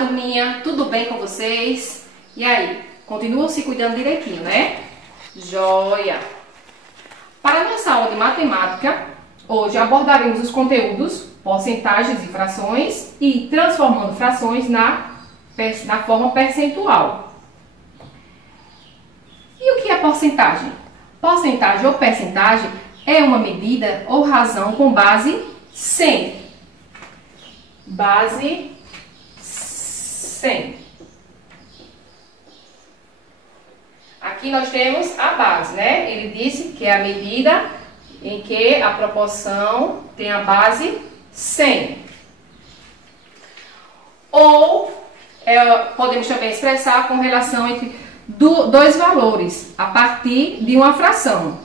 turminha, tudo bem com vocês? E aí, continuam se cuidando direitinho, né? Joia! Para a nossa aula de matemática, hoje abordaremos os conteúdos, porcentagens e frações e transformando frações na forma percentual. E o que é porcentagem? Porcentagem ou percentagem é uma medida ou razão com base 100. Base 100. Aqui nós temos a base, né? Ele disse que é a medida em que a proporção tem a base 100. Ou podemos também expressar com relação entre dois valores a partir de uma fração,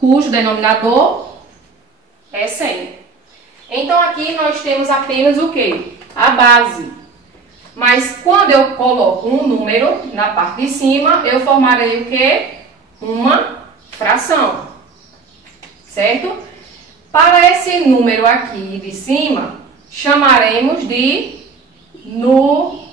cujo denominador é 100. Então aqui nós temos apenas o que? A base. Mas quando eu coloco um número na parte de cima, eu formarei o que? Uma fração. Certo? Para esse número aqui de cima, chamaremos de numerador.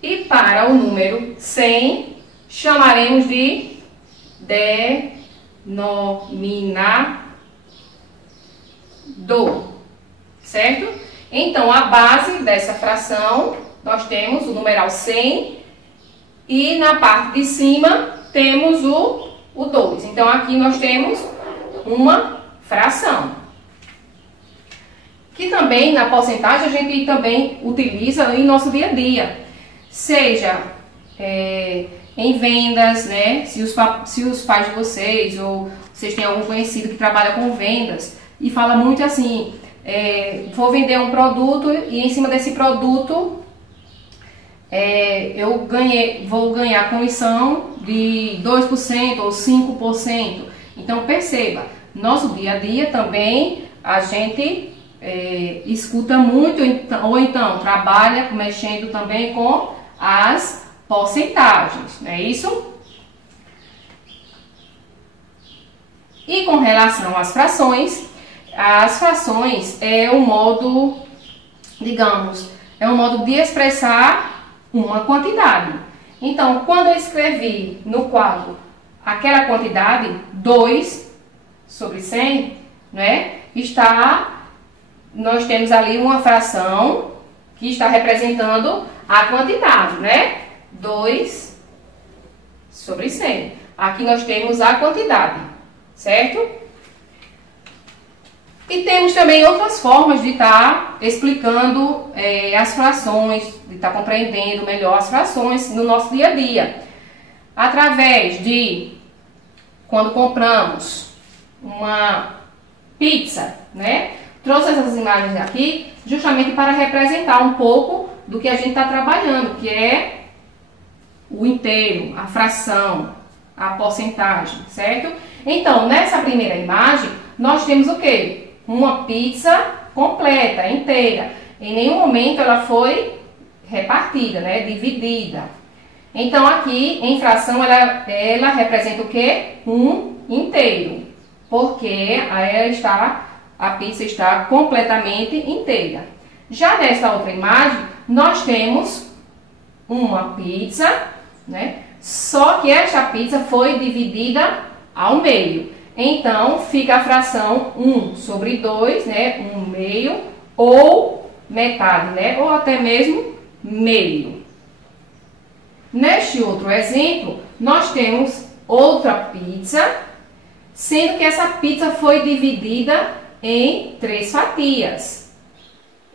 E para o número 100, chamaremos de denominador. Certo? Então, a base dessa fração, nós temos o numeral 100 e na parte de cima temos o 2. Então, aqui nós temos uma fração. Que também, na porcentagem, a gente também utiliza em nosso dia a dia. Seja em vendas, né? Se os pais de vocês ou vocês têm algum conhecido que trabalha com vendas e fala muito assim, vou vender um produto e em cima desse produto vou ganhar comissão de 2% ou 5%. Então perceba, nosso dia a dia também a gente escuta muito, ou então trabalha mexendo também com as porcentagens, não é isso? E com relação às frações é um modo, digamos, é um modo de expressar uma quantidade. Então, quando eu escrevi no quadro aquela quantidade, 2 sobre 100, né, nós temos ali uma fração que está representando a quantidade, né? 2 sobre 100. Aqui nós temos a quantidade, certo? E temos também outras formas de estar explicando as frações, de estar compreendendo melhor as frações no nosso dia a dia. Através de, quando compramos uma pizza, né? Trouxe essas imagens aqui justamente para representar um pouco do que a gente está trabalhando, que é o inteiro, a fração, a porcentagem, certo? Então, nessa primeira imagem, nós temos o quê? Uma pizza completa, inteira. Em nenhum momento ela foi repartida, né? Dividida. Então, aqui, em fração, ela representa o quê? Um inteiro. Porque a pizza está completamente inteira. Já nessa outra imagem, nós temos uma pizza, né? Só que esta pizza foi dividida ao meio. Então, fica a fração 1 sobre 2, né? 1/2 ou metade, né? Ou até mesmo meio. Neste outro exemplo, nós temos outra pizza, sendo que essa pizza foi dividida em 3 fatias.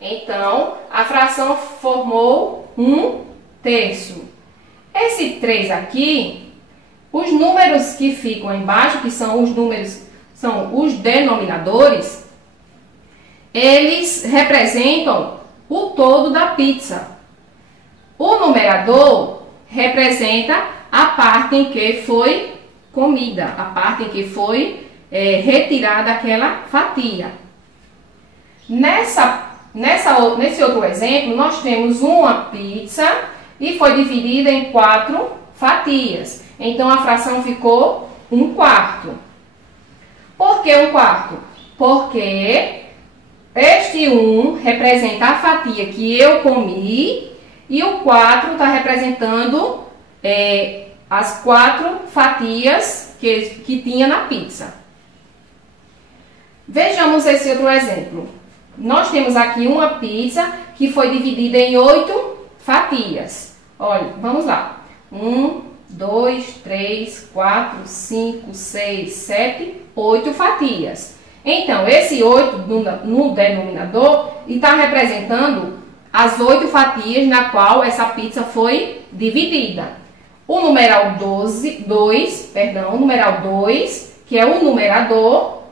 Então, a fração formou 1/3. Esse 3 aqui, os números que ficam embaixo, que são os denominadores, eles representam o todo da pizza. O numerador representa a parte em que foi comida, a parte em que foi retirada aquela fatia. Nesse outro exemplo, nós temos uma pizza e foi dividida em 4 fatias. Então, a fração ficou 1/4. Por que 1/4? Porque este 1 representa a fatia que eu comi e o 4 está representando as 4 fatias que tinha na pizza. Vejamos esse outro exemplo. Nós temos aqui uma pizza que foi dividida em 8 fatias. Olha, vamos lá. 1, 2, 3, 4, 5, 6, 7, 8 fatias. Então, esse 8 no denominador está representando as 8 fatias na qual essa pizza foi dividida. O numeral 2, que é o numerador,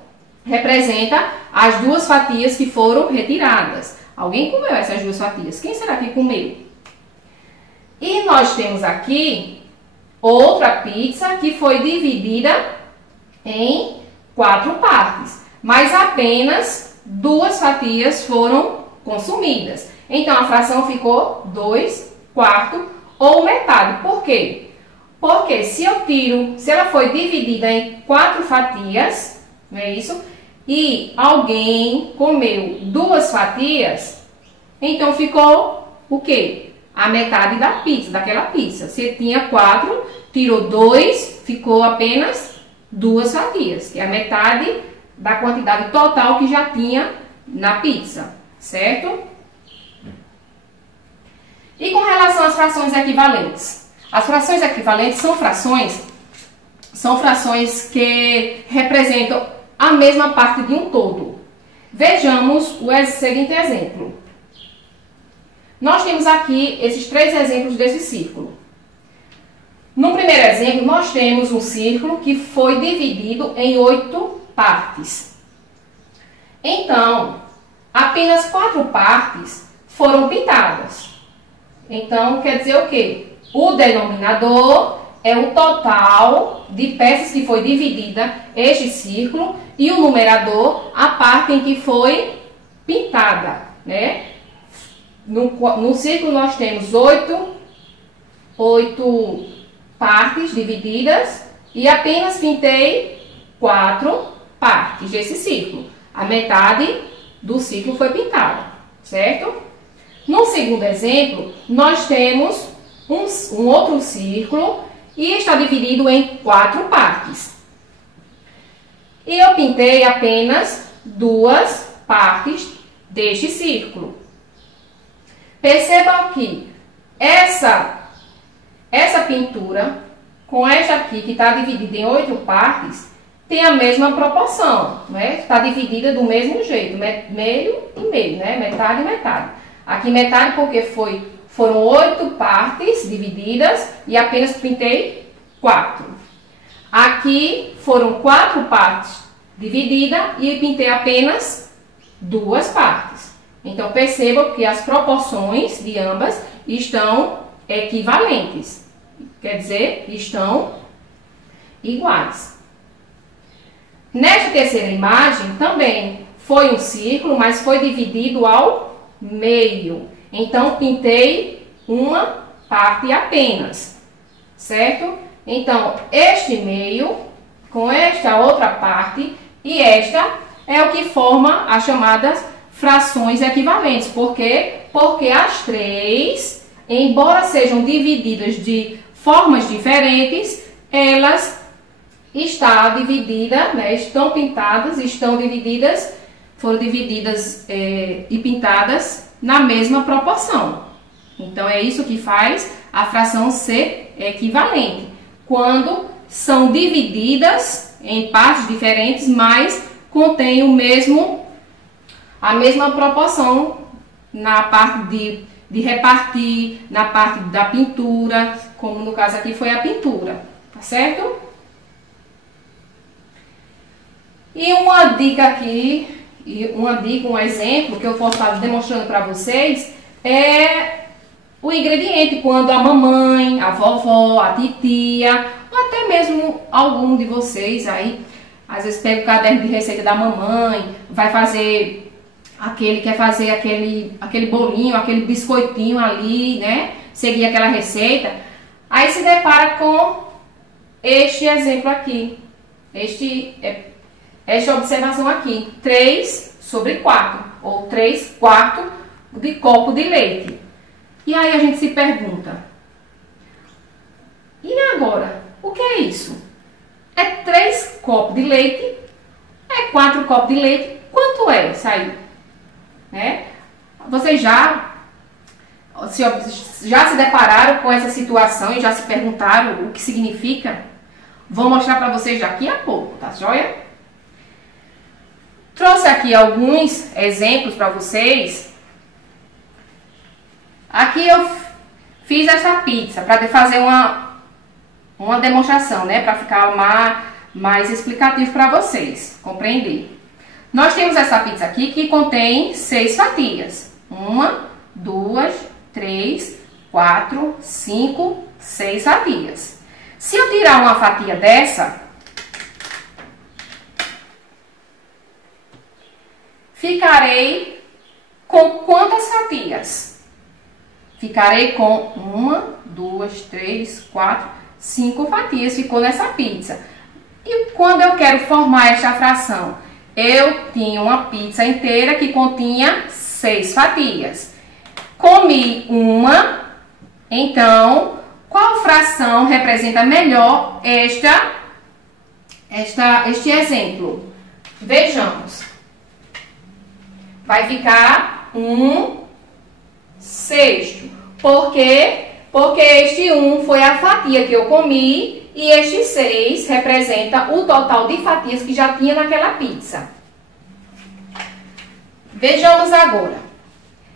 representa as 2 fatias que foram retiradas. Alguém comeu essas 2 fatias? Quem será que comeu? E nós temos aqui outra pizza que foi dividida em 4 partes, mas apenas 2 fatias foram consumidas. Então, a fração ficou 2 quartos ou metade. Por quê? Porque se ela foi dividida em 4 fatias, não é isso? E alguém comeu 2 fatias, então ficou o quê? A metade da pizza, daquela pizza. Se tinha 4, tirou 2, ficou apenas 2 fatias, que é a metade da quantidade total que já tinha na pizza, certo? E com relação às frações equivalentes? As frações equivalentes são frações que representam a mesma parte de um todo. Vejamos o seguinte exemplo. Nós temos aqui esses 3 exemplos desse círculo. No primeiro exemplo, nós temos um círculo que foi dividido em 8 partes. Então, apenas 4 partes foram pintadas. Então, quer dizer o quê? O denominador é o total de peças que foi dividida este círculo e o numerador, a parte em que foi pintada, né? No círculo nós temos 8 partes divididas e apenas pintei 4 partes desse círculo. A metade do círculo foi pintada, certo? No segundo exemplo, nós temos um outro círculo e está dividido em 4 partes. E eu pintei apenas 2 partes deste círculo. Percebam que essa pintura com esta aqui, que está dividida em 8 partes, tem a mesma proporção, né? Está dividida do mesmo jeito, meio e meio, né? Metade e metade. Aqui metade porque foram 8 partes divididas e apenas pintei 4. Aqui foram 4 partes divididas e pintei apenas 2 partes. Então, percebam que as proporções de ambas estão equivalentes. Quer dizer, estão iguais. Nesta terceira imagem, também foi um círculo, mas foi dividido ao meio. Então, pintei uma parte apenas, certo? Então, este meio com esta outra parte e esta é o que forma as chamadas frações equivalentes. Por quê? Porque as 3, embora sejam divididas de formas diferentes, elas estão divididas, né? Estão pintadas, estão divididas, foram divididas e pintadas na mesma proporção. Então, é isso que faz a fração ser equivalente. Quando são divididas em partes diferentes, mas contém a mesma proporção na parte de repartir, na parte da pintura, como no caso aqui foi a pintura, tá certo? E uma dica aqui, um exemplo que eu posso estar demonstrando para vocês é o ingrediente, quando a mamãe, a vovó, a titia, ou até mesmo algum de vocês aí, às vezes pega o caderno de receita da mamãe, vai fazer quer fazer aquele bolinho, aquele biscoitinho ali, né? Seguir aquela receita. Aí se depara com este exemplo aqui. Este esta observação aqui, 3 sobre 4, ou 3/4 de copo de leite. E aí a gente se pergunta, e agora, o que é isso? É 3 copos de leite, é 4 copos de leite, quanto é isso aí? Né? Vocês já se depararam com essa situação e já se perguntaram o que significa? Vou mostrar para vocês daqui a pouco, tá joia? Trouxe aqui alguns exemplos para vocês. Aqui eu fiz essa pizza para fazer uma demonstração, né? Para ficar mais explicativo para vocês compreender. Nós temos essa pizza aqui que contém 6 fatias. 1, 2, 3, 4, 5, 6 fatias. Se eu tirar uma fatia dessa, ficarei com quantas fatias? Ficarei com 1, 2, 3, 4, 5 fatias. Ficou nessa pizza. E quando eu quero formar esta fração? Eu tinha uma pizza inteira que continha 6 fatias. Comi uma, então, qual fração representa melhor este exemplo? Vejamos. Vai ficar 1/6. Por quê? Porque este 1 foi a fatia que eu comi e este 6 representa o total de fatias que já tinha naquela pizza. Vejamos agora.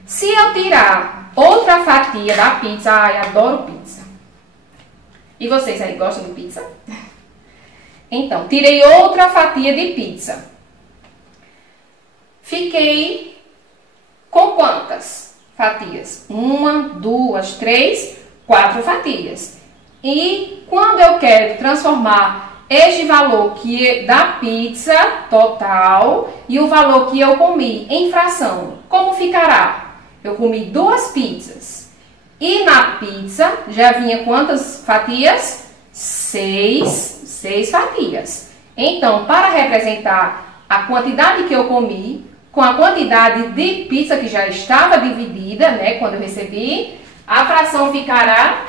Se eu tirar outra fatia da pizza, ai, adoro pizza. E vocês aí gostam de pizza? Então, tirei outra fatia de pizza. Fiquei com quantas fatias? 1, 2, 3, 4 fatias. E quando eu quero transformar este valor da pizza total e o valor que eu comi em fração, como ficará? Eu comi 2 pizzas. E na pizza já vinha quantas fatias? 6 fatias. Então, para representar a quantidade que eu comi com a quantidade de pizza que já estava dividida, né, quando eu recebi, a fração ficará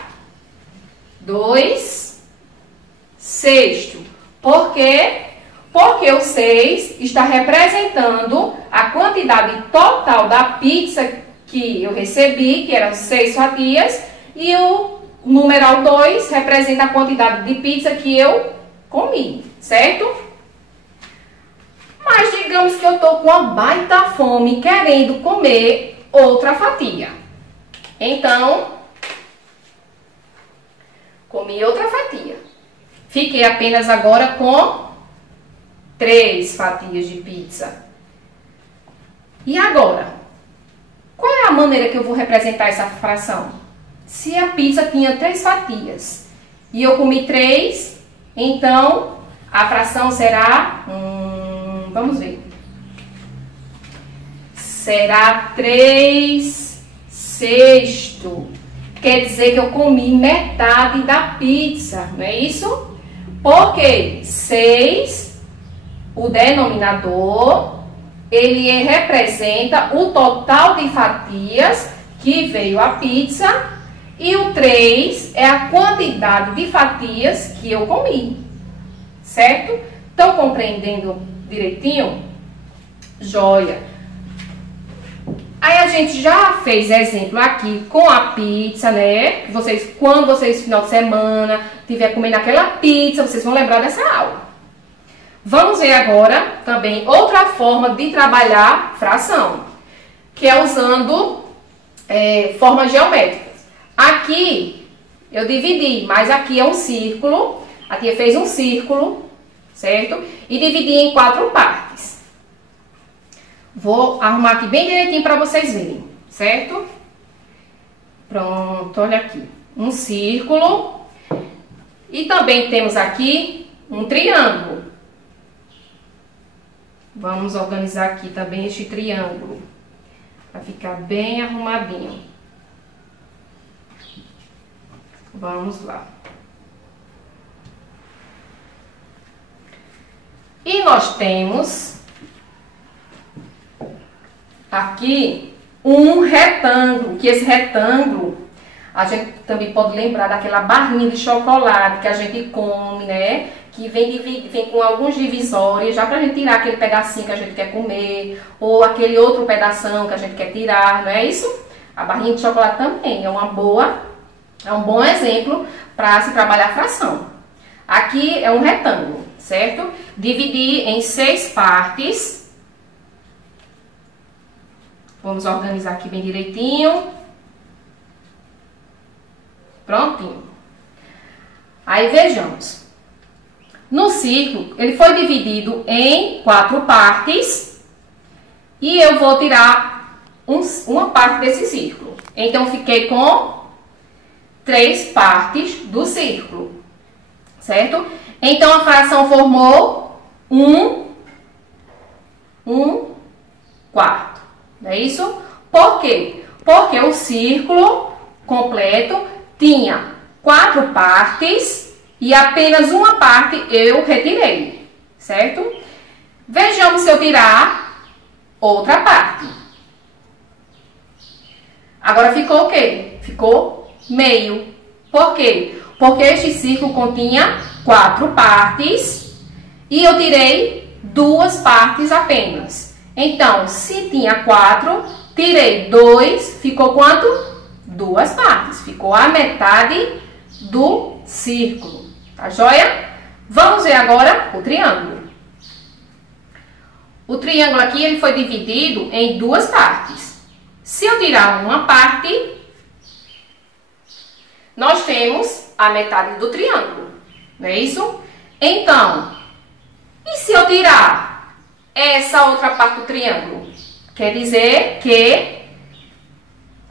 2/6. Por quê? Porque o 6 está representando a quantidade total da pizza que eu recebi, que eram 6 fatias, e o numeral 2 representa a quantidade de pizza que eu comi, certo? Mas digamos que eu estou com uma baita fome querendo comer outra fatia. Então, comi outra fatia. Fiquei apenas agora com 3 fatias de pizza. E agora? Qual é a maneira que eu vou representar essa fração? Se a pizza tinha 3 fatias e eu comi 3, então a fração será... vamos ver. Será 3/6. Quer dizer que eu comi metade da pizza, não é isso? Porque 6, o denominador, ele representa o total de fatias que veio a pizza e o 3 é a quantidade de fatias que eu comi, certo? Estão compreendendo direitinho? Joia! Aí a gente já fez exemplo aqui com a pizza, né? Quando vocês, final de semana, estiver comendo aquela pizza, vocês vão lembrar dessa aula. Vamos ver agora também outra forma de trabalhar fração, que é usando formas geométricas. Aqui eu dividi, mas aqui é um círculo. A tia fez um círculo, certo? E dividi em 4 partes. Vou arrumar aqui bem direitinho para vocês verem, certo? Pronto, olha aqui. Um círculo. E também temos aqui um triângulo. Vamos organizar aqui também este triângulo, para ficar bem arrumadinho. Vamos lá. E nós temos aqui um retângulo, que esse retângulo a gente também pode lembrar daquela barrinha de chocolate que a gente come, né? Que vem com alguns divisórios, já pra gente tirar aquele pedacinho que a gente quer comer, ou aquele outro pedação que a gente quer tirar, não é isso? A barrinha de chocolate também é um bom exemplo para se trabalhar a fração. Aqui é um retângulo, certo? Dividir em 6 partes. Vamos organizar aqui bem direitinho. Prontinho. Aí vejamos. No círculo, ele foi dividido em 4 partes. E eu vou tirar uma parte desse círculo. Então, fiquei com 3 partes do círculo. Certo? Então, a fração formou 1/4. Não é isso? Por quê? Porque o círculo completo tinha 4 partes e apenas uma parte eu retirei, certo? Vejamos se eu tirar outra parte. Agora ficou o quê? Ficou meio. Por quê? Porque este círculo continha 4 partes e eu tirei 2 partes apenas. Então, se tinha 4, tirei 2, ficou quanto? 2 partes. Ficou a metade do círculo. Tá joia? Vamos ver agora o triângulo. O triângulo aqui ele foi dividido em 2 partes. Se eu tirar uma parte, nós temos a metade do triângulo. Não é isso? Então, e se eu tirar essa outra parte do triângulo? Quer dizer que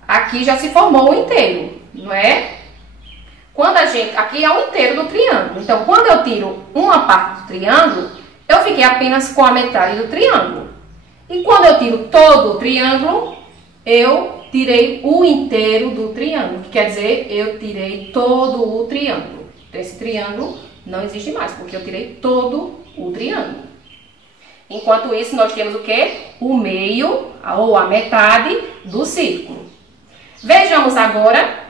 aqui já se formou o inteiro, não é? Aqui é o inteiro do triângulo. Então, quando eu tiro uma parte do triângulo, eu fiquei apenas com a metade do triângulo. E quando eu tiro todo o triângulo, eu tirei o inteiro do triângulo. Que quer dizer, eu tirei todo o triângulo. Então, esse triângulo não existe mais, porque eu tirei todo o triângulo. Enquanto isso, nós temos o quê? O meio, ou a metade do círculo. Vejamos agora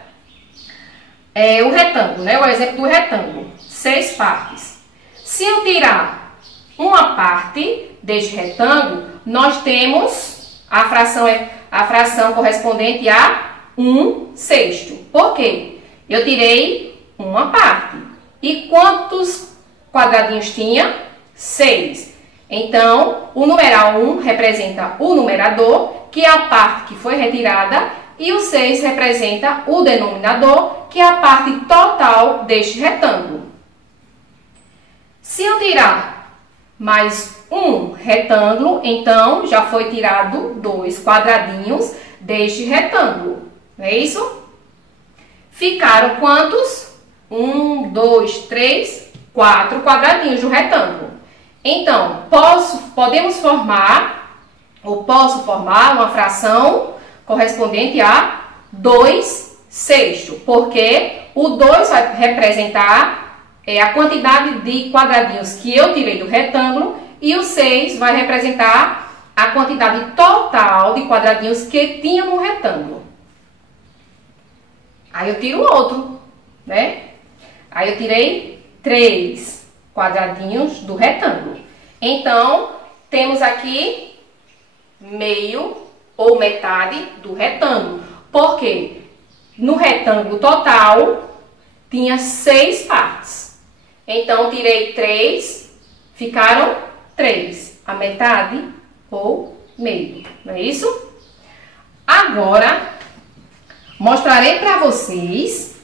o retângulo, né? O exemplo do retângulo. 6 partes. Se eu tirar uma parte deste retângulo, nós temos a fração correspondente a 1/6. Por quê? Eu tirei uma parte. E quantos quadradinhos tinha? 6. Então, o numeral 1 representa o numerador, que é a parte que foi retirada, e o 6 representa o denominador, que é a parte total deste retângulo. Se eu tirar mais um retângulo, então já foi tirado 2 quadradinhos deste retângulo. Não é isso? Ficaram quantos? 1, 2, 3, 4 quadradinhos do retângulo. Então, posso formar uma fração correspondente a 2/6, porque o 2 vai representar a quantidade de quadradinhos que eu tirei do retângulo e o 6 vai representar a quantidade total de quadradinhos que tinha no retângulo. Aí eu tiro outro, né? Aí eu tirei 3 quadradinhos do retângulo. Então, temos aqui meio ou metade do retângulo. Porque no retângulo total tinha 6 partes. Então, tirei 3, ficaram 3. A metade ou meio. Não é isso? Agora, mostrarei para vocês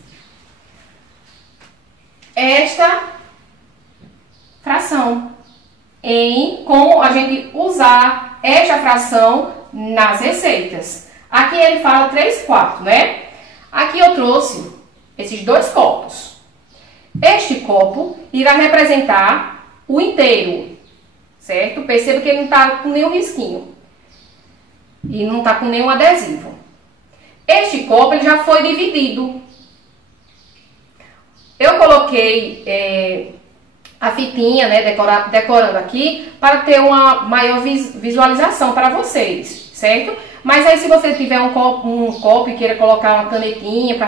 esta fração, como a gente usar esta fração nas receitas. Aqui ele fala 3/4, né? Aqui eu trouxe esses 2 copos. Este copo irá representar o inteiro, certo? Perceba que ele não está com nenhum risquinho e não está com nenhum adesivo. Este copo ele já foi dividido. Eu coloquei a fitinha, né, decorando aqui, para ter uma maior visualização para vocês, certo? Mas aí se você tiver um copo e queira colocar uma canetinha para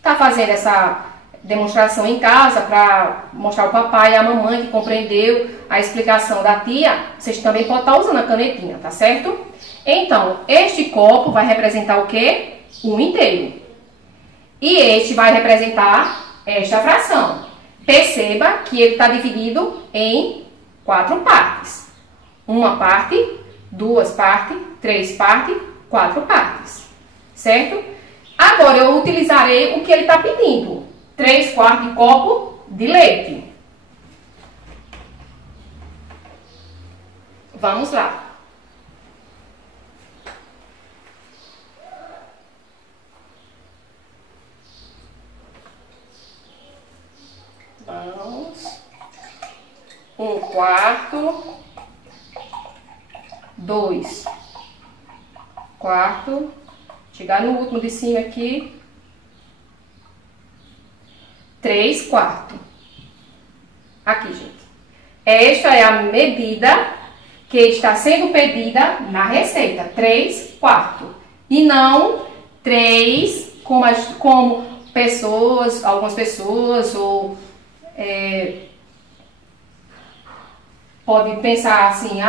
tá fazendo essa demonstração em casa, para mostrar ao papai e à mamãe que compreendeu a explicação da tia, vocês também podem estar usando a canetinha, tá certo? Então, este copo vai representar o quê? 1 inteiro. E este vai representar esta fração. Perceba que ele está dividido em 4 partes. 1 parte, 2 partes, 3 partes, 4 partes. Certo? Agora eu utilizarei o que ele está pedindo. 3/4 de copo de leite. Vamos lá. Vamos. 1/4. 2/4. Chegar no último de cima aqui. 3/4. Aqui, gente. Esta é a medida que está sendo pedida na receita. 3/4. E não 3, como pessoas, algumas pessoas, ou pode pensar assim,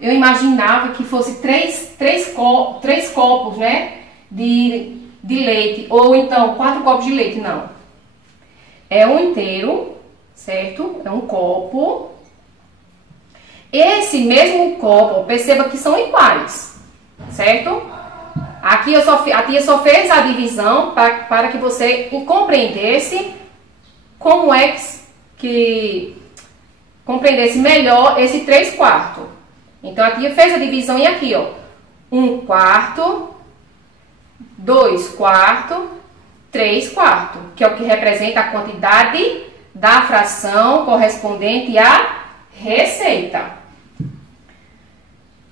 eu imaginava que fosse três copos, né, de leite, ou então 4 copos de leite. Não. É um inteiro, certo? É um copo. Esse mesmo copo, perceba que são iguais, certo? Aqui a tia só fez a divisão para que você compreendesse como é que compreendesse melhor esse 3/4. Então, a tia fez a divisão e aqui, ó, 1/4, 2/4, 3/4, que é o que representa a quantidade da fração correspondente à receita.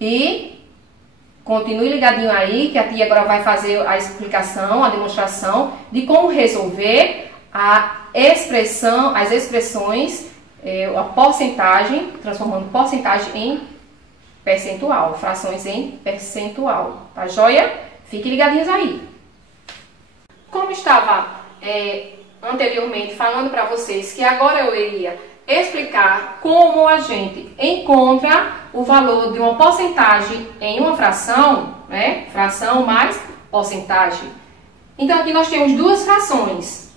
E continue ligadinho aí, que a tia agora vai fazer a explicação, a demonstração de como resolver as expressões, a porcentagem, transformando porcentagem em percentual, frações em percentual, tá joia? Fiquem ligadinhos aí. Como estava anteriormente falando para vocês que agora eu iria explicar como a gente encontra o valor de uma porcentagem em uma fração, né? Fração mais porcentagem. Então aqui nós temos 2 frações.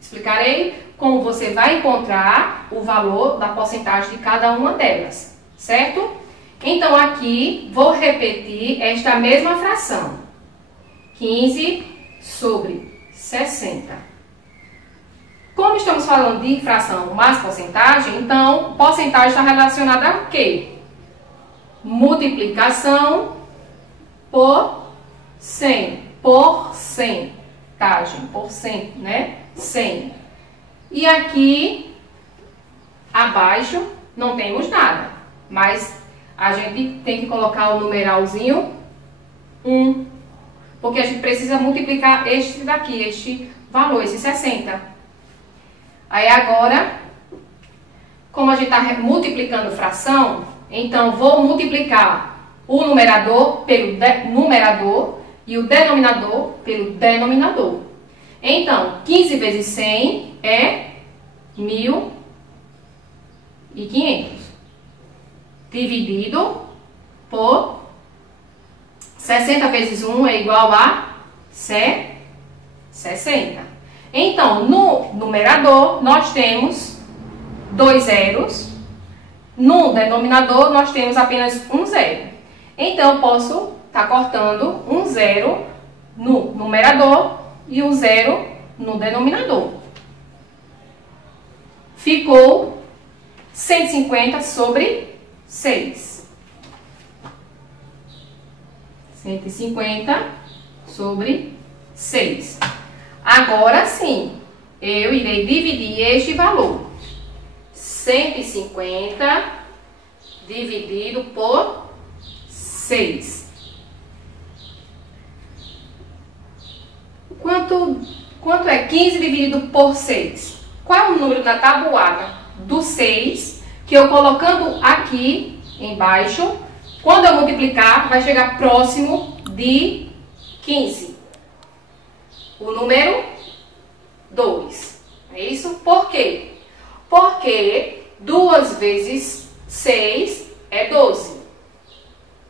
Explicarei como você vai encontrar o valor da porcentagem de cada uma delas, certo? Então aqui vou repetir esta mesma fração. 15/60. Como estamos falando de fração mais porcentagem, então porcentagem está relacionada a quê? Multiplicação por 100. Porcentagem, porcento, né? 100. E aqui abaixo não temos nada, mas a gente tem que colocar o numeralzinho 1, porque a gente precisa multiplicar este daqui, este valor, esse 60. Aí agora, como a gente está multiplicando fração, então vou multiplicar o numerador pelo numerador e o denominador pelo denominador. Então, 15 vezes 100 é 1.500. Dividido por 60 vezes 1 é igual a 60. Então, no numerador, nós temos 2 zeros. No denominador, nós temos apenas um zero. Então, eu posso estar cortando um zero no numerador e um zero no denominador. Ficou 150 sobre 6. 150 sobre 6. Agora sim, eu irei dividir este valor. 150 dividido por Quanto Quanto é 15 dividido por 6? Qual é o número na tabuada do 6 que eu colocando aqui embaixo, quando eu multiplicar, vai chegar próximo de 15? O número 2. É isso? Por quê? Porque 2 vezes 6 é 12.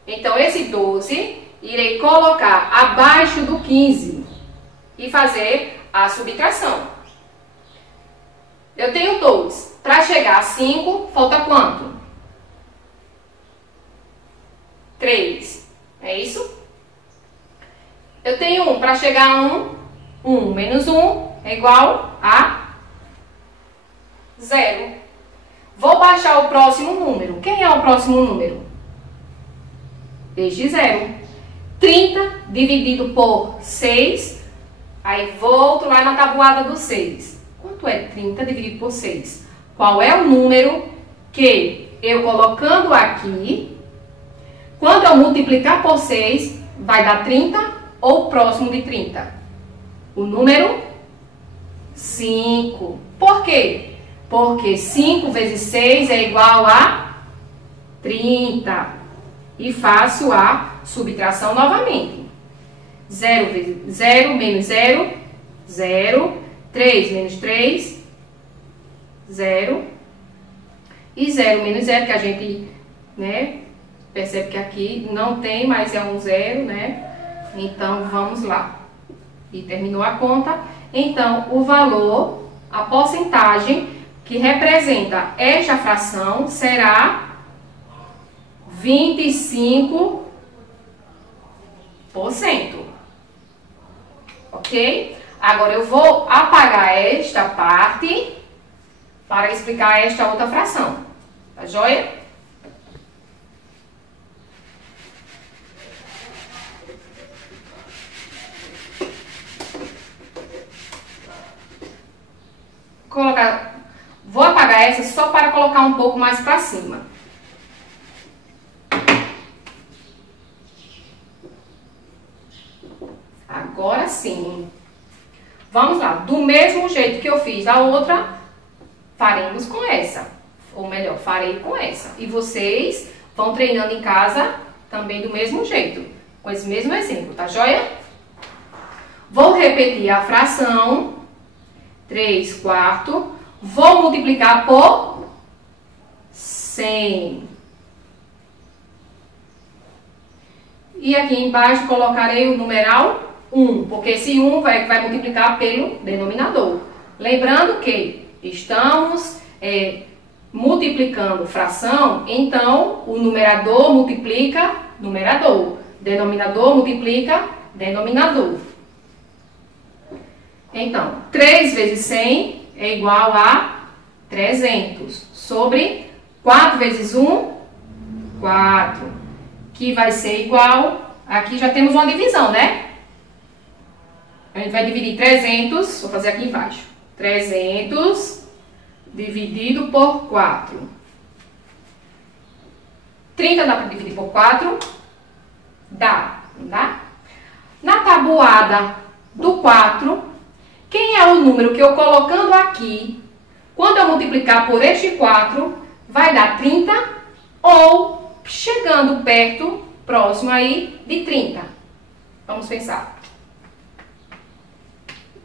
Então, esse 12 irei colocar abaixo do 15 e fazer a subtração. Eu tenho 2. Para chegar a 5, falta quanto? 3. É isso? Eu tenho 1. Para chegar a 1, 1 menos 1 é igual a 0. Vou baixar o próximo número. Quem é o próximo número? Este 0. 30 dividido por 6. Aí volto lá na tabuada do 6. Quanto é 30 dividido por 6? Qual é o número que eu colocando aqui, quando eu multiplicar por 6, vai dar 30 ou próximo de 30? O número 5. Por quê? Porque 5 vezes 6 é igual a 30. E faço a subtração novamente. 0 menos 0, 0. 3 menos 3, 0. E 0 menos 0, que a gente, né, percebe que aqui não tem, mas é um 0, né? Então, vamos lá. E terminou a conta. Então, o valor, a porcentagem que representa esta fração será 25%. Ok? Agora, eu vou apagar esta parte para explicar esta outra fração. Tá joia? Vou apagar essa só para colocar um pouco mais para cima. Agora sim. Vamos lá. Do mesmo jeito que eu fiz a outra, faremos com essa. Ou melhor, farei com essa. E vocês vão treinando em casa também do mesmo jeito. Com esse mesmo exemplo, tá joia? Vou repetir a fração. 3/4. Vou multiplicar por 100. E aqui embaixo colocarei o numeral 1, porque esse 1 vai multiplicar pelo denominador. Lembrando que estamos multiplicando fração, então o numerador multiplica numerador, denominador multiplica denominador. Então, 3 vezes 100 é igual a 300, sobre 4 vezes 1, 4, que vai ser igual, aqui já temos uma divisão, né? A gente vai dividir 300, vou fazer aqui embaixo, 300 dividido por 4. 30 dá para dividir por 4? Dá, não dá? Na tabuada do 4, quem é o número que eu colocando aqui, quando eu multiplicar por este 4, vai dar 30 ou chegando perto, próximo aí de 30? Vamos pensar.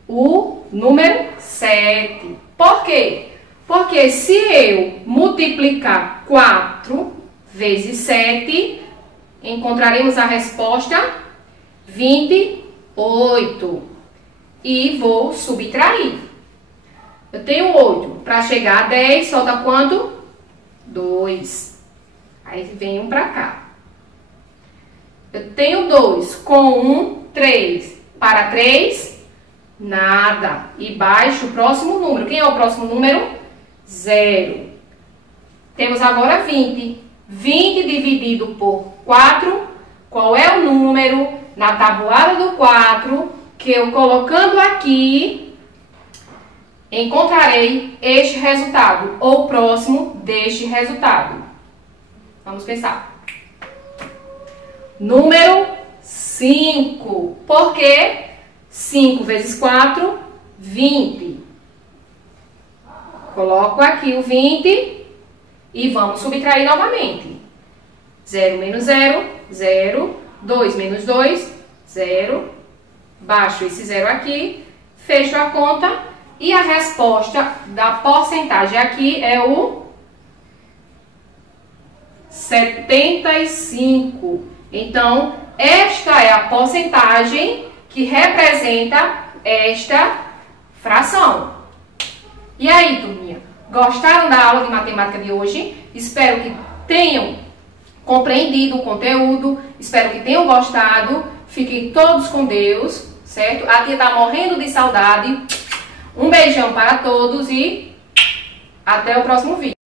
O número 7. Por quê? Porque se eu multiplicar 4 vezes 7, encontraremos a resposta 28. E vou subtrair. Eu tenho 8. Para chegar a 10, falta quanto? 2. Aí vem um para cá. Eu tenho 2. Com 1, 3. Para 3, nada. E baixo o próximo número. Quem é o próximo número? 0. Temos agora 20. 20 dividido por 4. Qual é o número na tabuada do 4 que eu colocando aqui encontrarei este resultado ou próximo deste resultado? Vamos pensar. Número 5. Por quê? 5 vezes 4, 20. Coloco aqui o 20 e vamos subtrair novamente. 0 menos 0, 0. 2 menos 2, 0. Baixo esse 0 aqui, fecho a conta e a resposta da porcentagem aqui é o 75. Então, esta é a porcentagem que representa esta fração. E aí, turminha? Gostaram da aula de matemática de hoje? Espero que tenham compreendido o conteúdo, espero que tenham gostado. Fiquem todos com Deus, certo? A tia tá morrendo de saudade. Um beijão para todos e até o próximo vídeo.